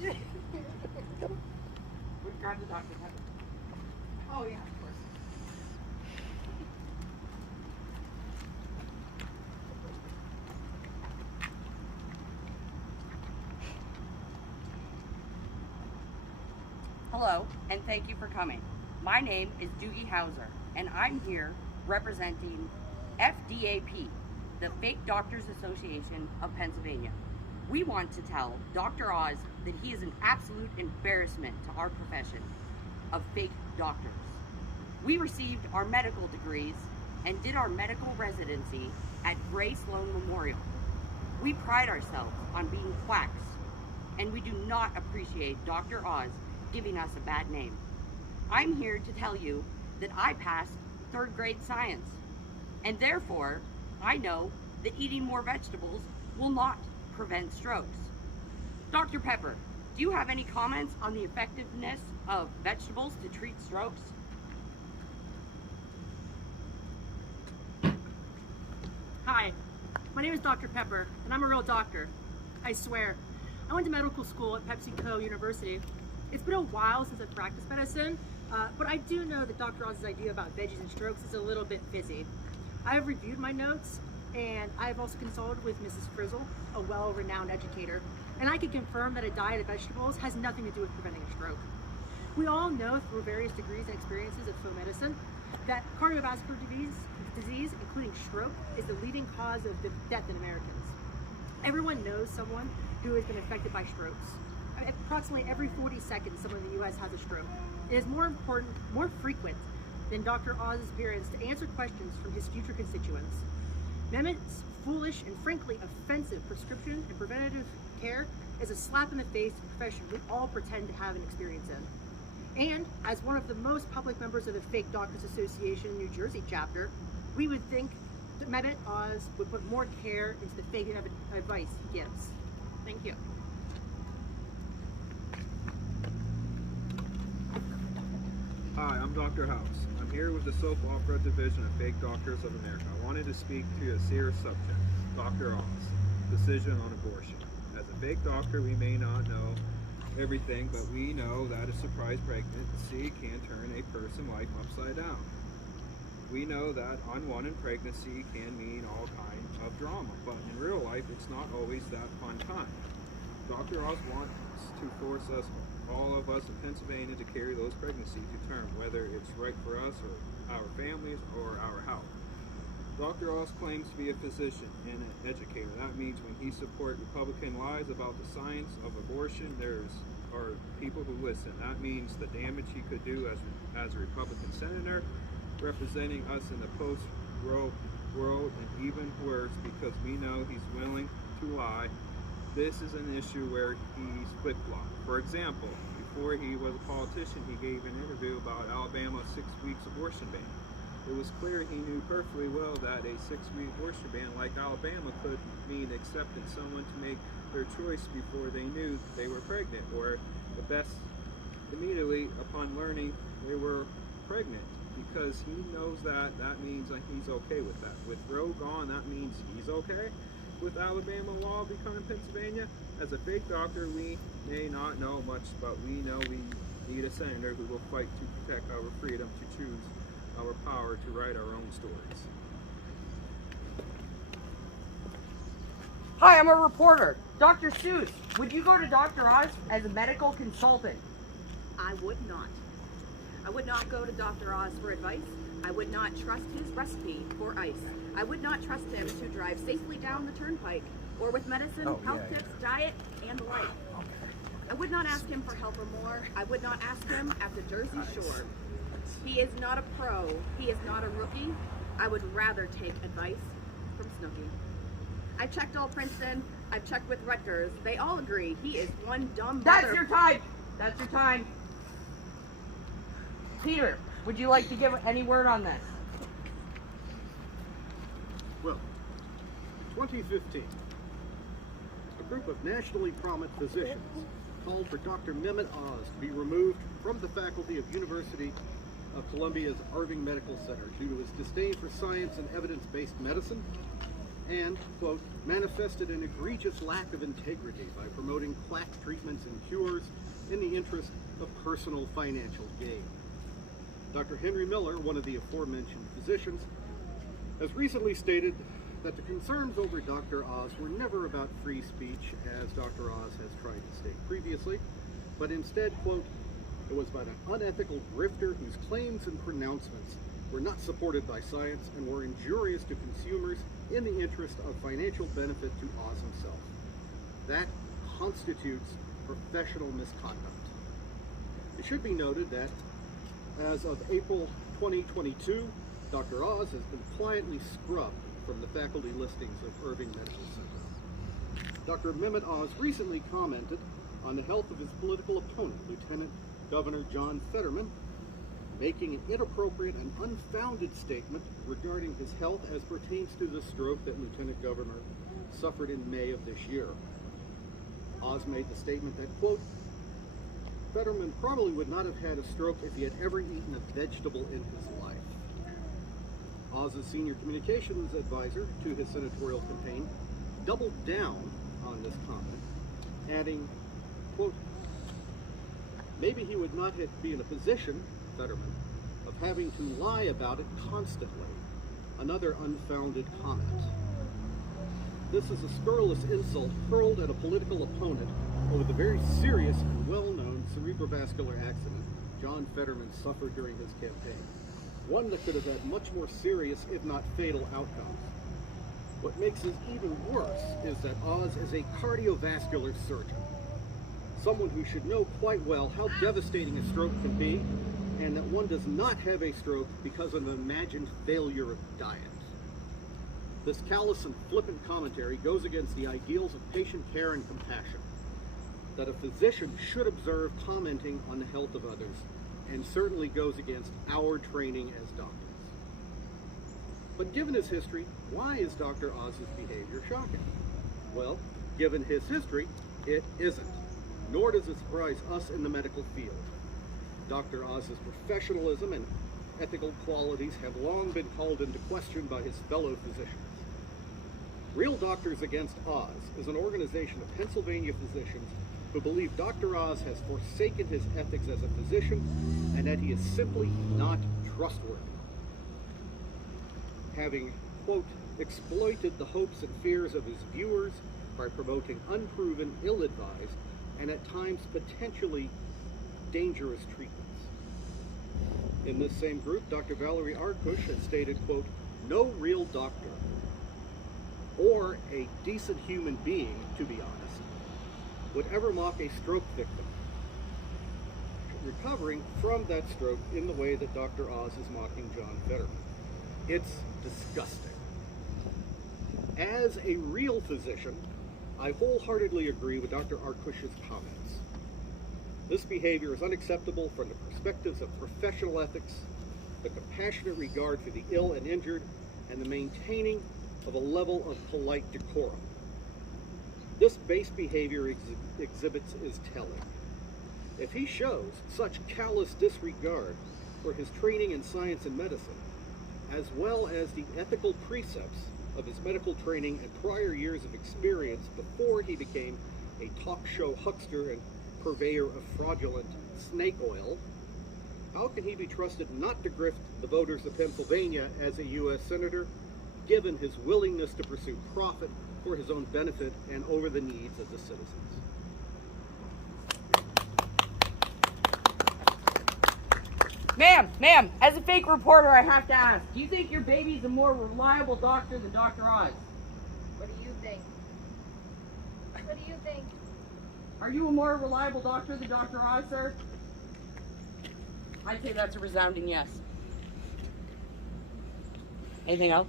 Grab the Dr. Pepper. Oh yeah, of course. Hello, and thank you for coming. My name is Doogie Hauser, and I'm here representing FDAP, the Fake Doctors Association of Pennsylvania. We want to tell Dr. Oz that he is an absolute embarrassment to our profession of fake doctors. We received our medical degrees and did our medical residency at Gray Sloan Memorial. We pride ourselves on being quacks, and we do not appreciate Dr. Oz giving us a bad name. I'm here to tell you that I passed 3rd grade science, and therefore I know that eating more vegetables will not prevent strokes. Dr. Pepper, do you have any comments on the effectiveness of vegetables to treat strokes? Hi, my name is Dr. Pepper, and I'm a real doctor. I swear. I went to medical school at PepsiCo University. It's been a while since I've practiced medicine, but I do know that Dr. Oz's idea about veggies and strokes is a little bit fizzy. I have reviewed my notes, and I have also consulted with Mrs. Frizzle, a well-renowned educator, and I can confirm that a diet of vegetables has nothing to do with preventing a stroke. We all know through various degrees and experiences of field medicine that cardiovascular disease, including stroke, is the leading cause of death in Americans. Everyone knows someone who has been affected by strokes. Approximately every 40 seconds, someone in the U.S. has a stroke. It is more frequent than Dr. Oz's appearance to answer questions from his future constituents. Mehmet's foolish and frankly offensive prescription and preventative care is a slap in the face to a profession we all pretend to have an experience in. And as one of the most public members of the Fake Doctors Association New Jersey chapter, we would think that Mehmet Oz would put more care into the fake advice he gives. Thank you. Hi, I'm Dr. House. I'm here with the Soap Opera Division of Fake Doctors of America. I wanted to speak to a serious subject, Dr. Oz, decision on abortion. As a fake doctor, we may not know everything, but we know that a surprise pregnancy can turn a person's life upside down. We know that unwanted pregnancy can mean all kinds of drama, but in real life, it's not always that fun time. Dr. Oz wants to force us, all of us in Pennsylvania, to carry those pregnancies to term, whether it's right for us or our families or our health. Dr. Oz claims to be a physician and an educator. That means when he supports Republican lies about the science of abortion, there are people who listen. That means the damage he could do as a Republican senator, representing us in the post-Roe world, and even worse, because we know he's willing to lie. This is an issue where he's flip-flopped. For example, before he was a politician, he gave an interview about Alabama's 6 weeks abortion ban. It was clear he knew perfectly well that a 6-week abortion ban like Alabama could mean accepting someone to make their choice before they knew they were pregnant, or the best, immediately upon learning they were pregnant, because he knows that means that he's okay with that. With Roe gone, that means he's okay with Alabama law becoming Pennsylvania. As a fake doctor, we may not know much, but we know we need a senator who will fight to protect our freedom to choose our power to write our own stories. Hi, I'm a reporter. Dr. Seuss, would you go to Dr. Oz as a medical consultant? I would not. I would not go to Dr. Oz for advice. I would not trust his recipe for ice. I would not trust him to drive safely down the turnpike, or with medicine, health tips, diet, and the like. I would not ask him for help or more. I would not ask him after Jersey Shore. He is not a pro. He is not a rookie. I would rather take advice from Snooki. I checked all Princeton. I've checked with Rutgers. They all agree he is one dumb That's mother- your time. That's your time. Peter, would you like to give any word on this? Well, 2015, a group of nationally prominent physicians called for Dr. Mehmet Oz to be removed from the faculty of University of Columbia's Irving Medical Center due to his disdain for science and evidence-based medicine and, quote, manifested an egregious lack of integrity by promoting quack treatments and cures in the interest of personal financial gain. Dr. Henry Miller, one of the aforementioned physicians, has recently stated that the concerns over Dr. Oz were never about free speech, as Dr. Oz has tried to state previously, but instead, quote, it was about an unethical grifter whose claims and pronouncements were not supported by science and were injurious to consumers in the interest of financial benefit to Oz himself. That constitutes professional misconduct. It should be noted that as of April 2022, Dr. Oz has been quietly scrubbed from the faculty listings of Irving Medical Center. Dr. Mehmet Oz recently commented on the health of his political opponent, Lieutenant Governor John Fetterman, making an inappropriate and unfounded statement regarding his health as pertains to the stroke that Lieutenant Governor suffered in May of this year. Oz made the statement that, quote, Fetterman probably would not have had a stroke if he had ever eaten a vegetable in his life. Oz's senior communications advisor to his senatorial campaign doubled down on this comment, adding, quote, maybe he would not be in a position, Fetterman, of having to lie about it constantly. Another unfounded comment. This is a scurrilous insult hurled at a political opponent over the very serious and well-known cerebrovascular accident John Fetterman suffered during his campaign. One that could have had much more serious, if not fatal, outcomes. What makes this even worse is that Oz is a cardiovascular surgeon, someone who should know quite well how devastating a stroke can be, and that one does not have a stroke because of an imagined failure of diet. This callous and flippant commentary goes against the ideals of patient care and compassion that a physician should observe commenting on the health of others, and certainly goes against our training as doctors. But given his history, why is Dr. Oz's behavior shocking? Well, given his history, it isn't, nor does it surprise us in the medical field. Dr. Oz's professionalism and ethical qualities have long been called into question by his fellow physicians. Real Doctors Against Oz is an organization of Pennsylvania physicians who believe Dr. Oz has forsaken his ethics as a physician and that he is simply not trustworthy. Having, quote, exploited the hopes and fears of his viewers by promoting unproven, ill-advised, and at times potentially dangerous treatments. In this same group, Dr. Valerie Arkush has stated, quote, no real doctor or a decent human being, to be honest, would ever mock a stroke victim recovering from that stroke in the way that Dr. Oz is mocking John Fetterman. It's disgusting. As a real physician, I wholeheartedly agree with Dr. Arkush's comments. This behavior is unacceptable from the perspectives of professional ethics, the compassionate regard for the ill and injured, and the maintaining of a level of polite decorum. This base behavior exhibits is telling. If he shows such callous disregard for his training in science and medicine, as well as the ethical precepts of his medical training and prior years of experience before he became a talk show huckster and purveyor of fraudulent snake oil, how can he be trusted not to grift the voters of Pennsylvania as a U.S. Senator, given his willingness to pursue profit for his own benefit and over the needs of the citizens? Ma'am, as a fake reporter, I have to ask, do you think your baby's a more reliable doctor than Dr. Oz? What do you think? What do you think? Are you a more reliable doctor than Dr. Oz, sir? I'd say that's a resounding yes. Anything else?